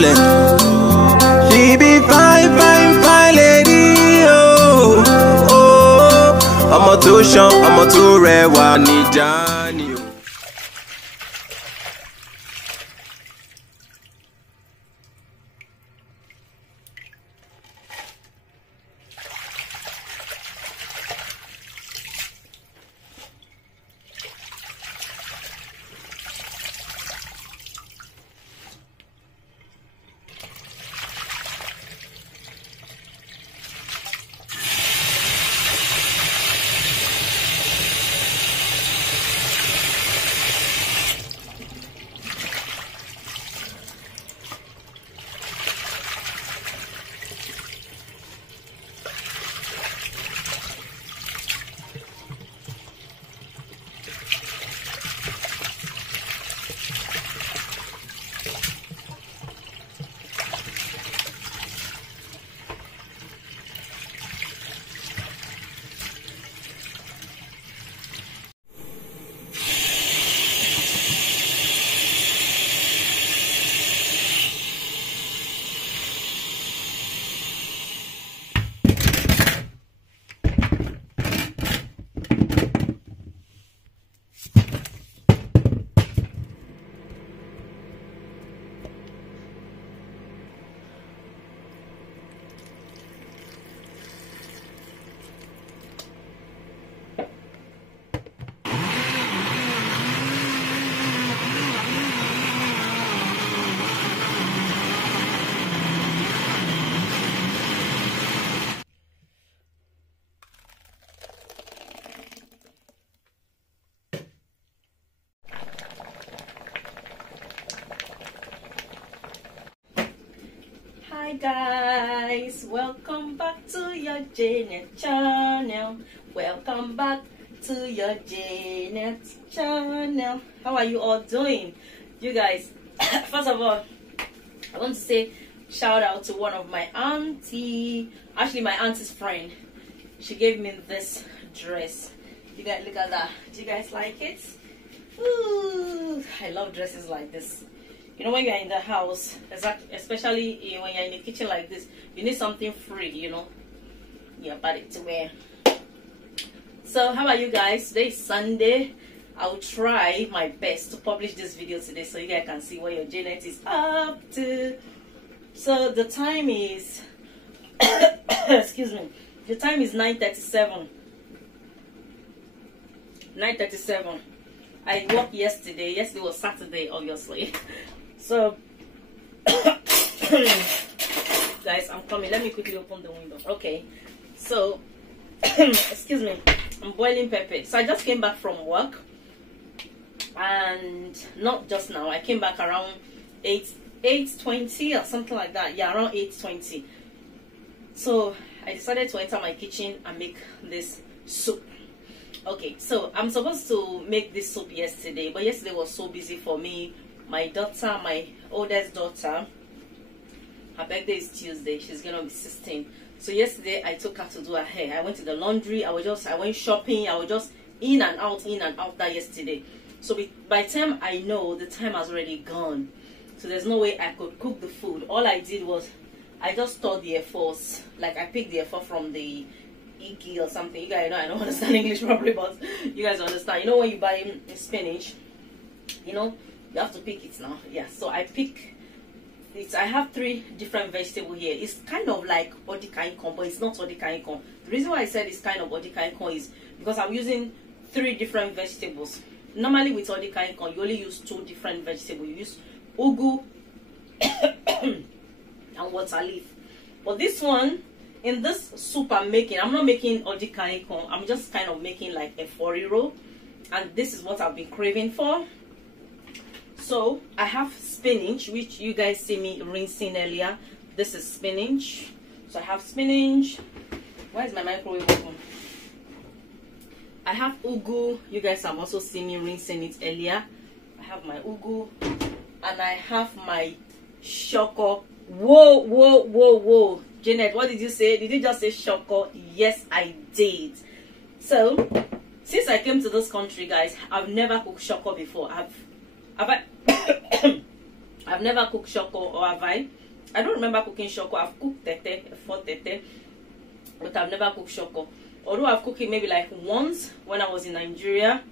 problem. She be fine, fine, fine lady. Oh, oh. I'm a too short, I'm a too rare one. Johnny. Hi guys, welcome back to your Janet channel. Welcome back to your Janet channel. How are you all doing, you guys? First of all, I want to say shout out to one of my auntie, actually my auntie's friend. She gave me this dress. You guys look at that. Do you guys like it? Ooh, I love dresses like this. You know, when you're in the house, especially when you're in the kitchen like this, you need something free, you know, yeah, but to wear. So how about you guys? Today is Sunday. I'll try my best to publish this video today so you guys can see what your Janet is up to. So the time is excuse me, the time is 9:37. 9:37. I worked yesterday. Yesterday was Saturday, obviously. So, guys, I'm coming. Let me quickly open the window. Okay. So, excuse me. I'm boiling pepper. So I just came back from work, and not just now. I came back around 8:20 or something like that. Yeah, around 8:20. So I decided to enter my kitchen and make this soup. Okay, so I'm supposed to make this soup yesterday, but yesterday was so busy for me. My daughter, my oldest daughter, her birthday is Tuesday. She's gonna be 16. So yesterday I took her to do her hair. I went to the laundry. I went shopping. I was just in and out that yesterday. So by the time I know, the time has already gone. So there's no way I could cook the food. All I did was I just stored the efforts. Like I picked the effort from the Iggy or something. You guys know I don't understand English properly, but you guys understand. You know when you buy spinach, you know, you have to pick it now. Yeah, so I pick it. I have 3 different vegetables here. It's kind of like odikaikon, but it's not odikaikon. The reason why I said it's kind of odikaikon is because I'm using 3 different vegetables. Normally with odikaikon, you only use 2 different vegetables. You use ugu and water leaf. But this one, in this soup I'm not making odikaikon. I'm just kind of making like a foriro, and this is what I've been craving for. So I have spinach, which you guys see me rinsing earlier. This is spinach. So I have spinach. Why is my microwave open? I have ugu. You guys have also seen me rinsing it earlier. I have my ugu, and I have my shoko. Whoa, Janet, what did you say? Did you just say shoko? Yes, I did. So since I came to this country, guys, I've never cooked shoko before. I've never cooked shoko, or have I? I don't remember cooking shoko. I've cooked tete, for tete, but I've never cooked shoko. Although I've cooked it maybe like once when I was in Nigeria,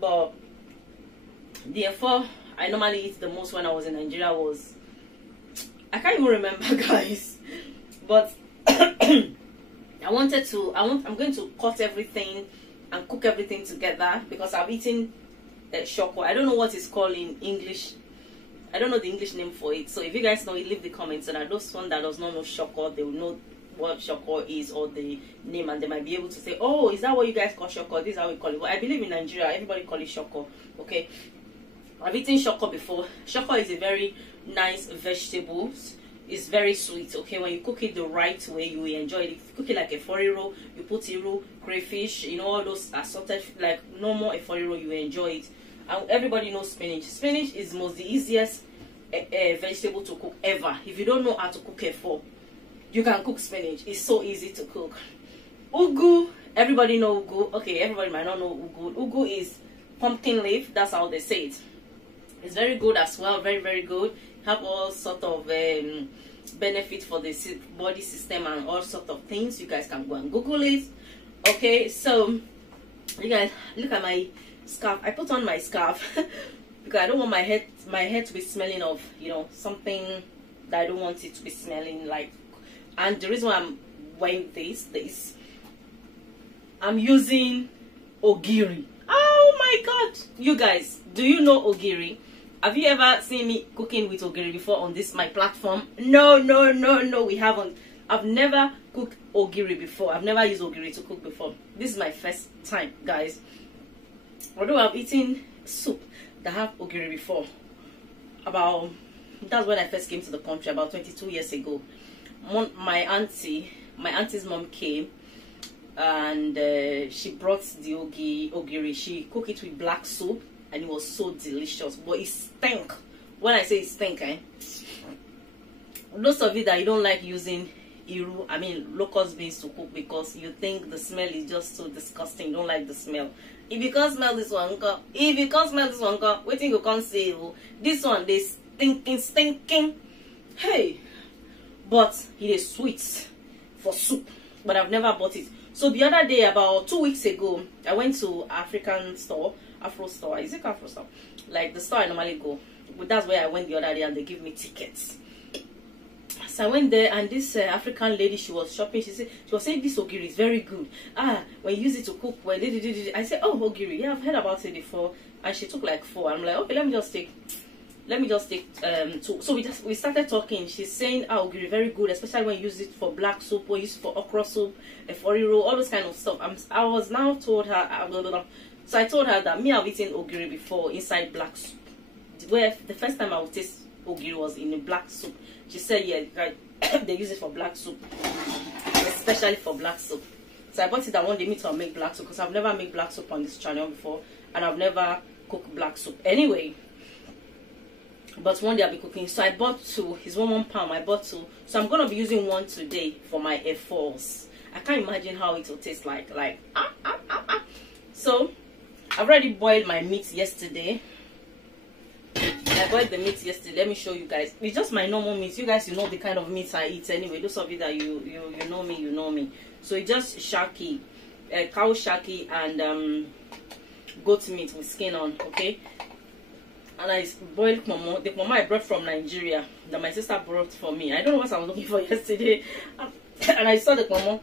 but therefore I normally eat the most when I was in Nigeria was, I can't even remember, guys. But I'm going to cut everything and cook everything together because I've eaten shoko. I don't know what it's called in English. I don't know the English name for it. So if you guys know it, leave the comments. And those one that does not know shoko, they will know what shoko is or the name, and they might be able to say, oh, is that what you guys call shoko? This is how we call it. But I believe in Nigeria, everybody call it shoko. Okay, I've eaten shoko before. Shoko is a very nice vegetable. It's very sweet. Okay, when you cook it the right way, you will enjoy it. If you cook it like a foriro, you put iru, crayfish, you know, all those assorted, like normal foriro, you will enjoy it. And everybody knows spinach. Spinach is the easiest vegetable to cook ever. If you don't know how to cook efo, you can cook spinach. It's so easy to cook. Ugu, everybody know ugu. Okay, everybody might not know ugu. Ugu is pumpkin leaf. That's how they say it. It's very good as well. Very, very good. Have all sort of benefit for the body system and all sort of things. You guys can go and Google it. Okay, so you guys look at my scarf. I put on my scarf because I don't want my head to be smelling of, you know, something that I don't want it to be smelling like. And the reason why I'm wearing this, I'm using ogiri. Oh my god, you guys, do you know ogiri? Have you ever seen me cooking with ogiri before on this my platform? No, we haven't. I've never cooked ogiri before. I've never used ogiri to cook before. This is my first time, guys. Although I've eaten soup that have ogiri before. That's when I first came to the country about 22 years ago. My auntie's mom came and she brought the ogiri. She cooked it with black soup and it was so delicious, but it stank. When I say it stank, those of you that you don't like using locust beans to cook because you think the smell is just so disgusting, you don't like the smell. If you can't smell this one, waiting you can't say this one, they stinking. Hey, but it is sweet for soup, but I've never bought it. So the other day, about 2 weeks ago, I went to Afro store. Is it Afro store? Like the store I normally go. But that's where I went the other day and they give me tickets. So I went there and this African lady, she was shopping. She was saying this ogiri is very good. When you use it to cook, I said, oh, ogiri, yeah, I've heard about it before. And she took like 4. I'm like, okay, let me just take 2. So we started talking. She's saying ogiri very good, especially when you use it for black soup, or use it for okra soup, foriro, all those kind of stuff. I was now told her, so I told her that me, I've eaten ogiri before inside black soup. Where the first time I would taste ogiri was in a black soup. She said, yeah, right, they use it for black soup, especially for black soup. So I bought it and one day me to make black soup because I've never made black soup on this channel before and I've never cooked black soup anyway. But one day I'll be cooking. So I bought 2. It's 1 pound. I bought 2. So I'm gonna be using 1 today for my efforts. I can't imagine how it will taste like. So I've already boiled my meat yesterday. I boiled the meat yesterday. Let me show you guys. It's just my normal meat. You guys, you know the kind of meat I eat anyway. Those of you that you know me, you know me. So it's just shaki, cow shaki and goat meat with skin on. Okay. And I boiled momo. The momo I brought from Nigeria that my sister brought for me. I don't know what I was looking for yesterday. And I saw the momo.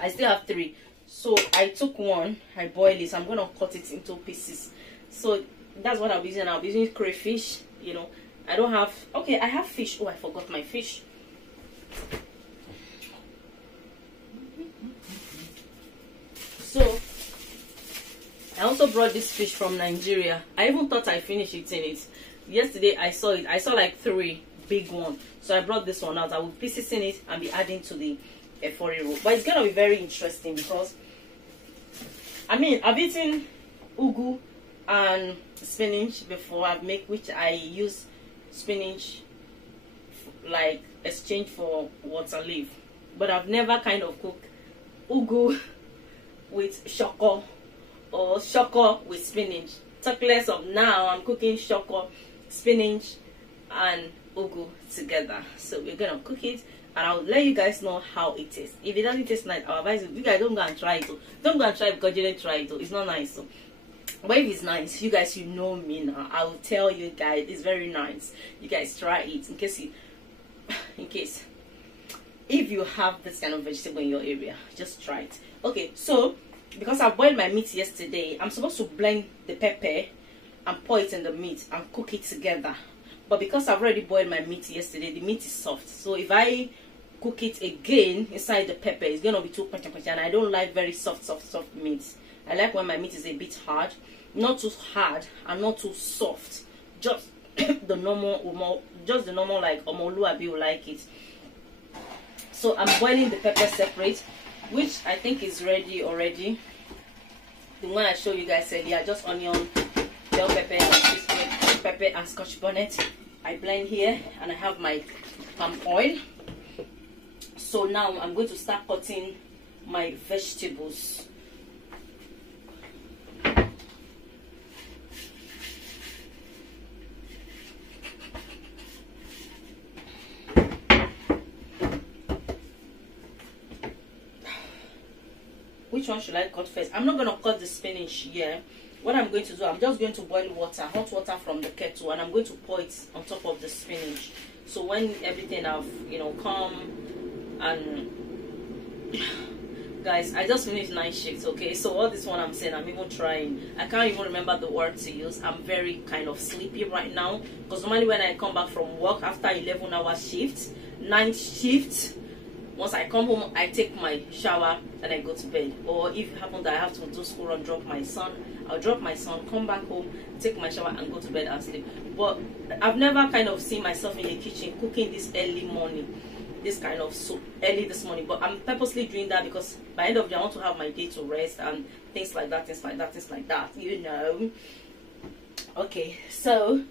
I still have 3. So I took 1. I boiled it. So I'm gonna cut it into pieces. So that's what I'll be using. I'll be using crayfish. You know, I don't have. Okay, I have fish. Oh, I forgot my fish. So I also brought this fish from Nigeria. I even thought I finished eating it. Yesterday I saw it. I saw like 3 big ones. So I brought this one out. I will be pieces in it and be adding to the foriro. But it's gonna be very interesting because I've eaten ugu and spinach before. Which I use spinach like exchange for water leaf. But I've never kind of cooked ugu with shoko or shoko with spinach. Talk less of now I'm cooking shoko spinach and ugu together. So we're gonna cook it, and I'll let you guys know how it tastes. If it doesn't taste nice, I'll advise you guys don't go and try it. Don't go and try it because you didn't try it. It's not nice. So. But if it's nice, you guys, you know me now. I will tell you guys, it's very nice. You guys try it in case if you have this kind of vegetable in your area, just try it. Okay, so because I boiled my meat yesterday, I'm supposed to blend the pepper and pour it in the meat and cook it together. But because I've already boiled my meat yesterday, the meat is soft. So if I cook it again inside the pepper, it's gonna be too punchy, and I don't like very soft meat. I like when my meat is a bit hard, not too hard and not too soft. Just the normal, like omoluabi will like it. So I'm boiling the pepper separate, which I think is ready already. The one I showed you guys earlier, just onion, bell pepper, pepper and scotch bonnet. I blend here, and I have my palm oil. So now I'm going to start cutting my vegetables. Which one should I cut first? I'm not going to cut the spinach here. What I'm going to do, I'm just going to boil water, hot water from the kettle, and I'm going to pour it on top of the spinach. So when everything have, come, and guys, I just finished 9 shifts, okay? So all this one I'm saying, I'm even trying. I can't even remember the word to use. I'm very kind of sleepy right now, because normally when I come back from work after 11-hour shift, 9th shift, once I come home, I take my shower and I go to bed. Or if it happens that I have to do school run, drop my son, I'll drop my son, come back home, take my shower and go to bed and sleep. But I've never kind of seen myself in the kitchen cooking this early morning, this kind of soup early this morning. But I'm purposely doing that because by the end of the day I want to have my day to rest and things like that, Okay, so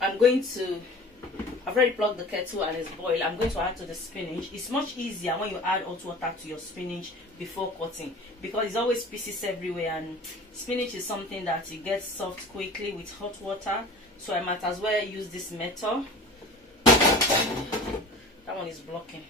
I've already plugged the kettle and it's boiled. I'm going to add to the spinach. It's much easier when you add hot water to your spinach before cutting, because it's always pieces everywhere, and spinach is something that it gets soft quickly with hot water. So I might as well use this method. That one is blocking.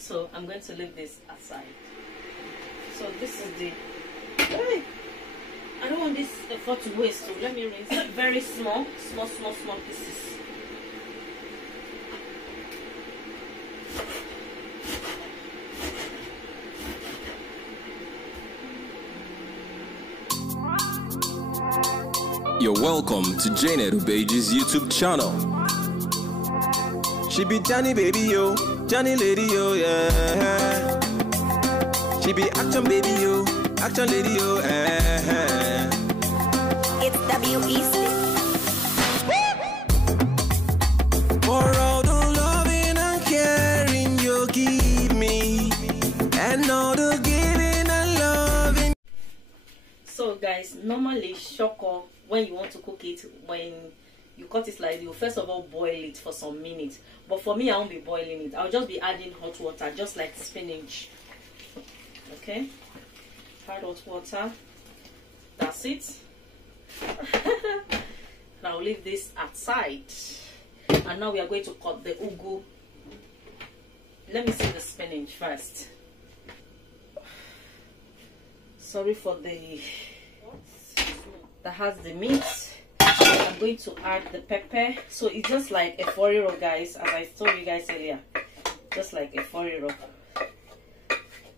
So I'm going to leave this aside. So this is the, I don't want this effort to waste, so let me rinse it. Very small pieces. You're welcome to Janet Ubeji's YouTube channel. She be Johnny baby yo, Johnny lady yo, yeah. She be action baby yo, action lady yo, yeah. It's BUISNESS. For all the loving and caring you give me, and all the giving and loving. So guys, normally shoko, when you want to cook it, when you cut it like you first of all boil it for some minutes. But for me, I won't be boiling it. I'll just be adding hot water, just like spinach. Okay, add hot water. That's it. Now I'll leave this aside. And now we are going to cut the ugu. Let me see the spinach first. Sorry for the that has the meat. I'm going to add the pepper. So it's just like a 4-year-old, guys, as I told you guys earlier, just like a 4-year-old.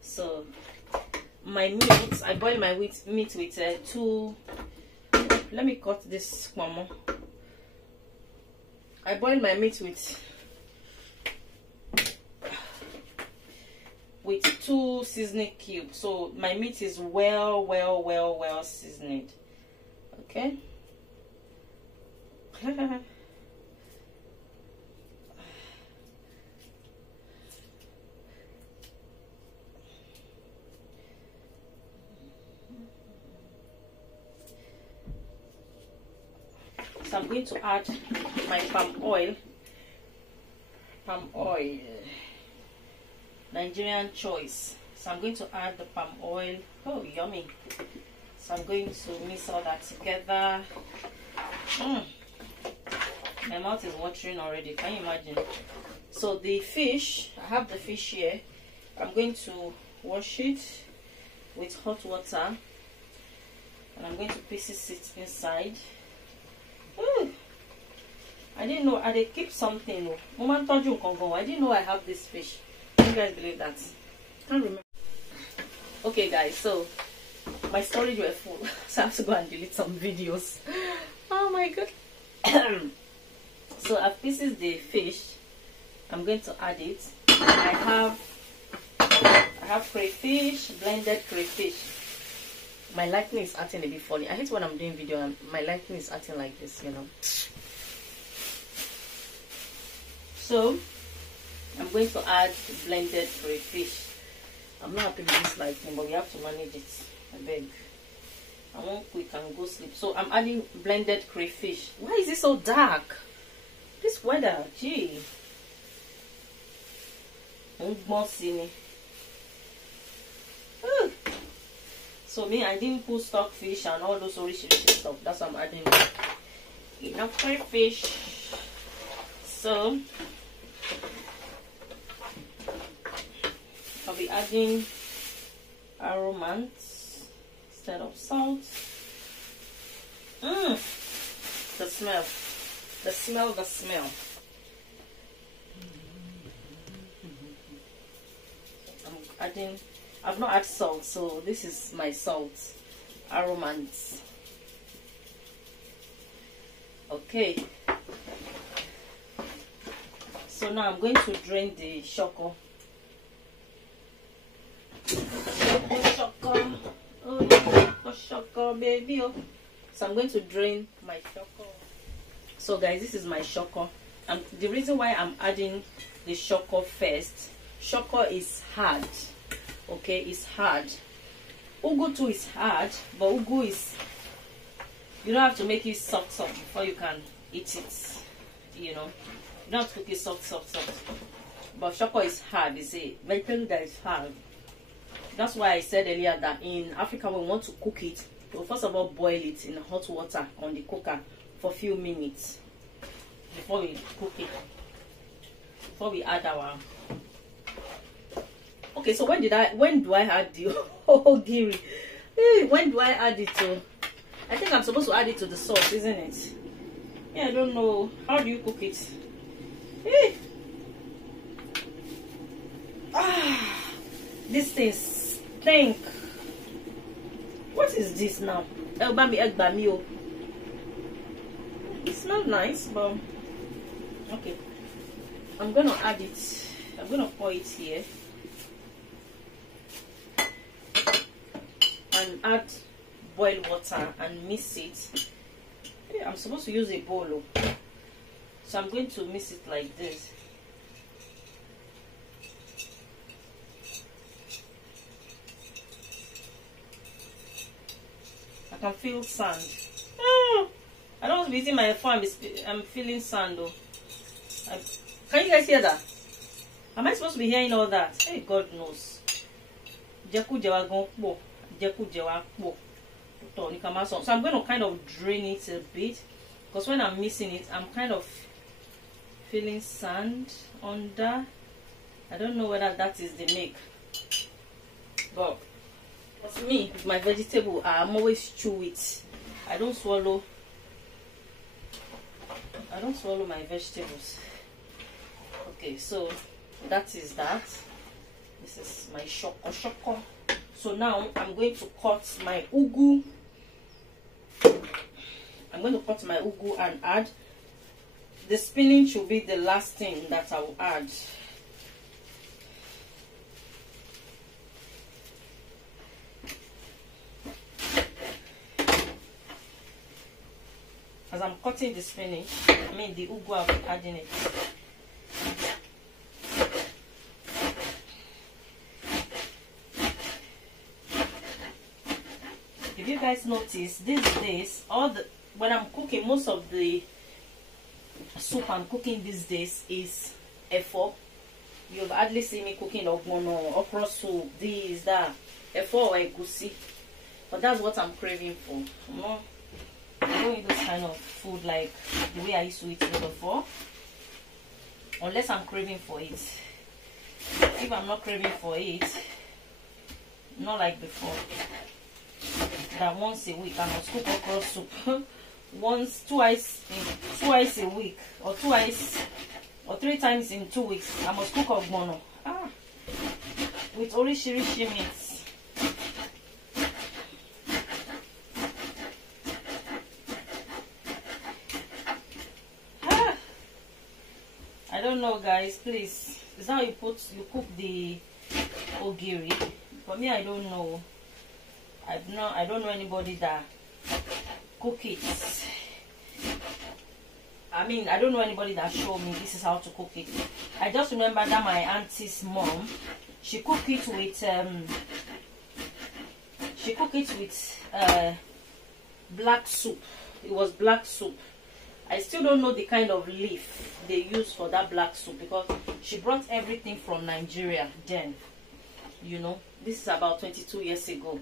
So my meat, I boil my meat with 2 let me cut this mama. I boiled my meat with 2 seasoning cubes, so my meat is well seasoned. Okay. So I'm going to add my palm oil, Nigerian choice. So I'm going to add the palm oil. Oh, yummy. So I'm going to mix all that together. My mouth is watering already, can you imagine? So the fish, I have the fish here. I'm going to wash it with hot water, and I'm going to pieces it inside. Ooh. I didn't know I did keep something. I didn't know I have this fish. Can you guys believe that? Can't remember. Okay guys, so my storage were full, so I have to go and delete some videos. Oh my god. So I've pieces the fish. I'm going to add it. I have crayfish, blended crayfish. My lighting is acting a bit funny. I hate when I'm doing video and my lighting is acting like this, you know. So I'm going to add blended crayfish. I'm not happy with this lighting, but we have to manage it. I beg. I won't quick and go sleep. So I'm adding blended crayfish. Why is it so dark? This weather, gee. So me, I didn't put stockfish and all those original stuff. That's what I'm adding. Enough crayfish. So I'll be adding aromas instead of salt. The smell. The smell. I'm adding, I've not added salt, so this is my salt. Aromas. Okay. So now I'm going to drain the shoko. Shoko, baby. So I'm going to drain my shoko. So guys, this is my shoko. And the reason why I'm adding the shoko first, shoko is hard. Okay, it's hard. Ugu too is hard, but ugu is, you don't have to make it soft before you can eat it. You know, you don't have to cook it soft. But shoko is hard. It's a vegetable that is hard. That's why I said earlier that in Africa, when we want to cook it, we'll first of all boil it in hot water on the cooker for a few minutes before we cook it, before we add our. Okay, so when do I add the ogiri? When do I add it to? I think I'm supposed to add it to the sauce, isn't it? Yeah, I don't know. How do you cook it? This thing stink. What is this now? It smells nice, but okay. I'm gonna add it. I'm gonna pour it here and add boiled water and mix it. I'm supposed to use a bowl, so I'm going to mix it like this. I can feel sand. I don't want to be eating my phone. I'm feeling sand though. Can you guys hear that? Am I supposed to be hearing all that? Hey, God knows. So I'm going to kind of drain it a bit, because when I'm mixing it, I'm kind of feeling sand under. I don't know whether that is the make, but for me, with my vegetable, I'm always chew it. I don't swallow my vegetables. Okay, so that is that. This is my shoko. So now I'm going to cut my ugu. I'm going to cut my ugu and add. The spinach will be the last thing that I will add. As I'm cutting the spinach, I mean the ugu, I'll be adding it. If you guys notice, these days, when I'm cooking, most of the soup I'm cooking these days is efo. You've hardly seen me cooking ogbono, okra soup, this, that, efo or egusi. But that's what I'm craving for. I don't eat this kind of food like the way I used to eat it before, unless I'm craving for it. If I'm not craving for it, not like before, that once a week I must cook okra soup. twice a week, or twice or 3 times in 2 weeks I must cook ogbono with orishirishi meats. I don't know, guys, please, is that how you cook the ogiri? For me, I don't know. I don't know anybody that cook it. I mean, I don't know anybody that showed me this is how to cook it. I just remember that my auntie's mom, she cooked it with black soup. It was black soup. I still don't know the kind of leaf they use for that black soup, because she brought everything from Nigeria then. You know, this is about 22 years ago.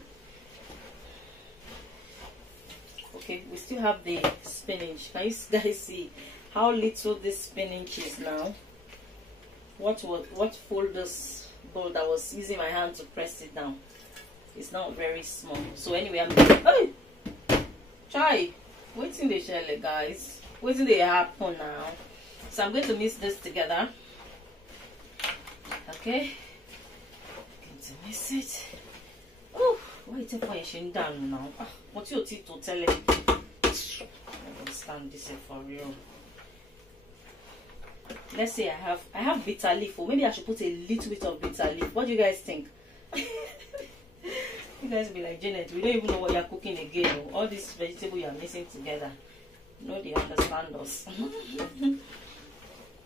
Okay, we still have the spinach. Can you guys see how little this spinach is now? What fold this bowl that was using my hand to press it down? It's not very small. So anyway, I'm going, hey, try waiting the shell, guys. Waiting the happen now. So I'm going to mix this together. Okay, going to mix it. Oh, why is it pushing down now? What's your teeth to tell it? I don't stand this for real. Let's say I have bitter leaf, or maybe I should put a little bit of bitter leaf. What do you guys think? You guys be like, Janet, we don't even know what you're cooking again. All this vegetable you're mixing together. No, they understand us.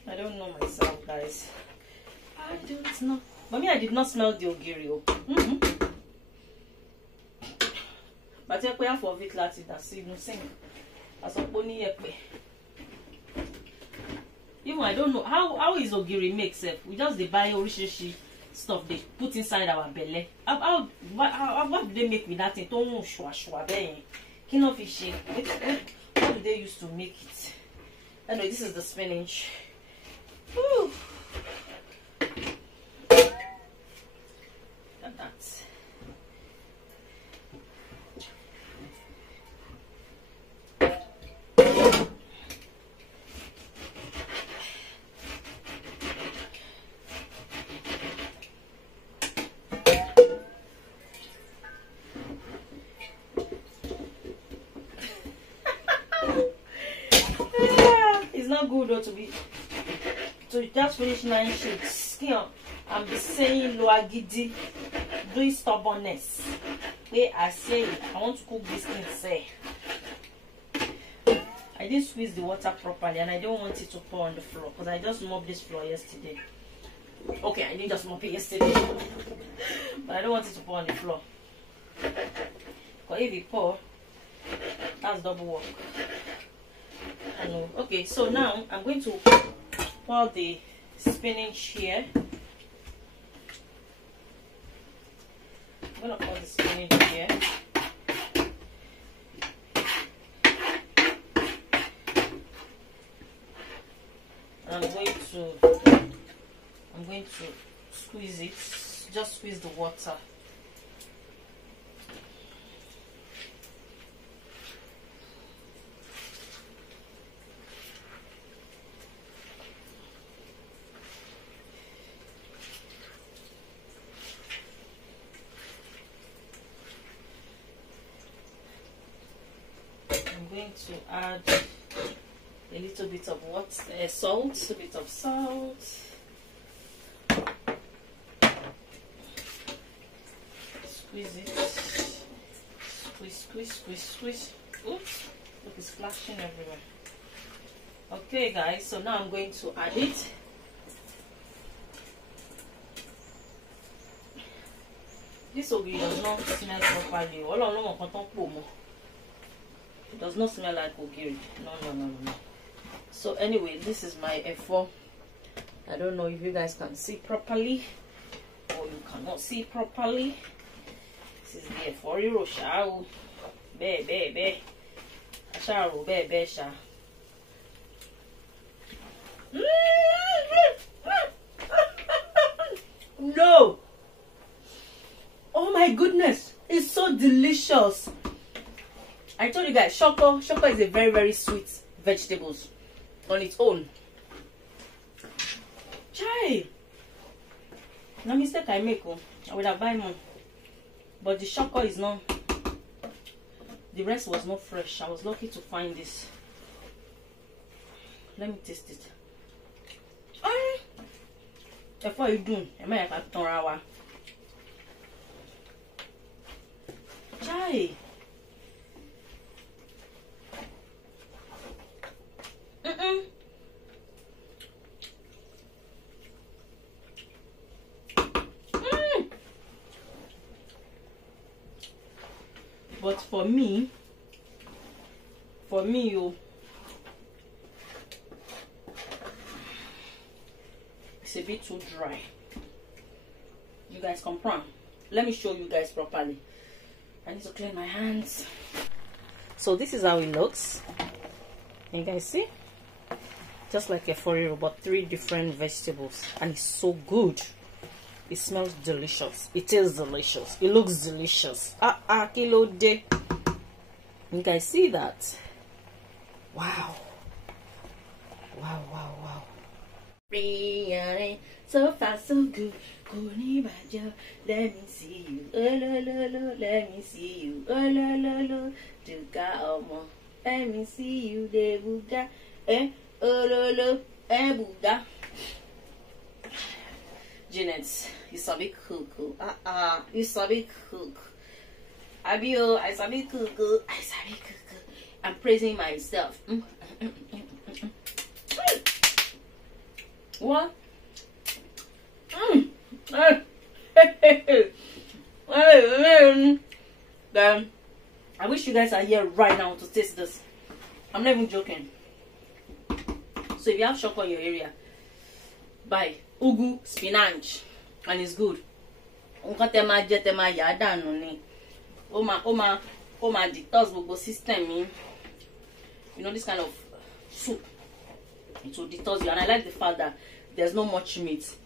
I don't know myself, guys. I don't know. But me, I did not smell the ogiri. But I have for it Latin that see no sing. As a pony even I don't know how is ogiri makes it. We just buy orishi stuff they put inside our belly. What do they make with that thing? Don't shwa kino fishy. What do they use to make it? Anyway, this is the spinach. Whew. Look at that. Good though to just finish 9 sheets. I'm be saying low giddy, doing stubbornness. Where I say I want to cook this thing, say I didn't squeeze the water properly, and I don't want it to pour on the floor because I just mopped this floor yesterday. Okay, I didn't just mop it yesterday, but I don't want it to pour on the floor. Because if it pour, that's double work. I know. Okay, so now I'm going to pour the spinach here. I'm going to pour the spinach here. And I'm going to squeeze it. Just squeeze the water. I'm going to add a little bit of salt, a bit of salt. Squeeze it. Squeeze. Oops, look, it's splashing everywhere. Okay, guys, so now I'm going to add it. This ogiri does not smell properly. It does not smell like ogiri. No. So anyway, this is my efo. I don't know if you guys can see properly or you cannot see properly. This is the efo riro sha. Be. Asharu be sha. No. Oh my goodness, it's so delicious. I told you guys, shoko is a very, very sweet vegetables on its own. Chai, no mistake I make. I would have buy more, but the shoko is not. The rest was not fresh. I was lucky to find this. Let me taste it. Before you do, I might have to turn. Chai. But for me, it's a bit too dry. You guys comprehend? Let me show you guys properly. I need to clean my hands. So this is how it looks. You guys see? Just like a foriro, but 3 different vegetables. And it's so good. It smells delicious. It is delicious. It looks delicious. Kilo de. You guys see that? Wow. Wow. So far so good. Let me see you. Let me see you. Let me see you. De buga. Buga. Janet, you sabi cook. You sabi cook. Abio, I sabi cook. I'm praising myself. What? I wish you guys are here right now to taste this. I'm not even joking. So if you have shop in your area, buy ugu spinach and it's good. Detox gbogbo system. You know, this kind of soup, it will detox you. And I like the fact that there's not much meat,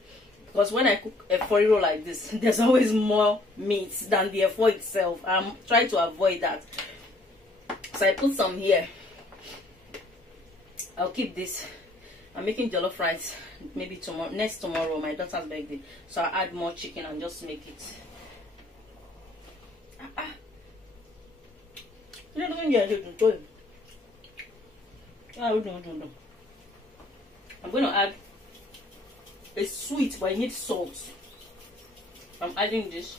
because when I cook a foriro like this, there's always more meat than the efo itself. I'm trying to avoid that, so I put some here. I'll keep this. I'm making jollof rice maybe tomorrow, tomorrow, my daughter's birthday, so I'll add more chicken and just make it. I'm going to add a sweet, but I need salt. I'm adding this,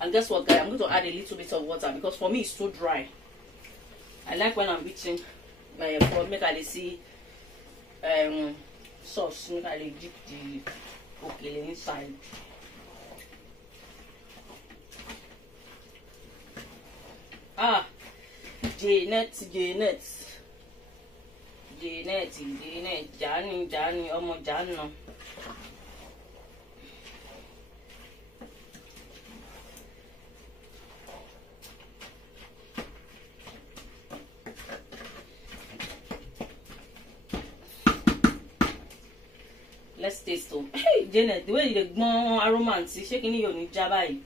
and guess what, guys? I'm going to add a little bit of water, because for me it's too dry. I like when I'm eating my food, make I see sauce, make I dip the okele inside. Janet, Johnny, almost John. Let's taste them. Hey, Janet, the way you get more aroma, shaking your jabai.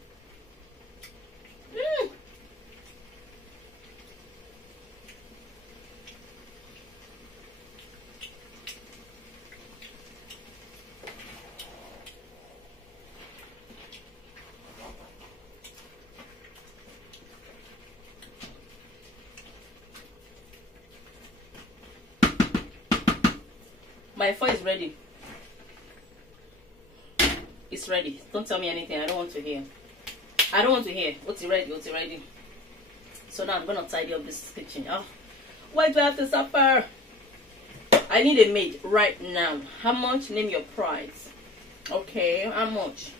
By 4 is ready. It's ready. Don't tell me anything. I don't want to hear. I don't want to hear. What's it ready? What's it ready? So now I'm gonna tidy up this kitchen. Oh, why do I have to suffer? I need a maid right now. How much? Name your price. Okay, how much?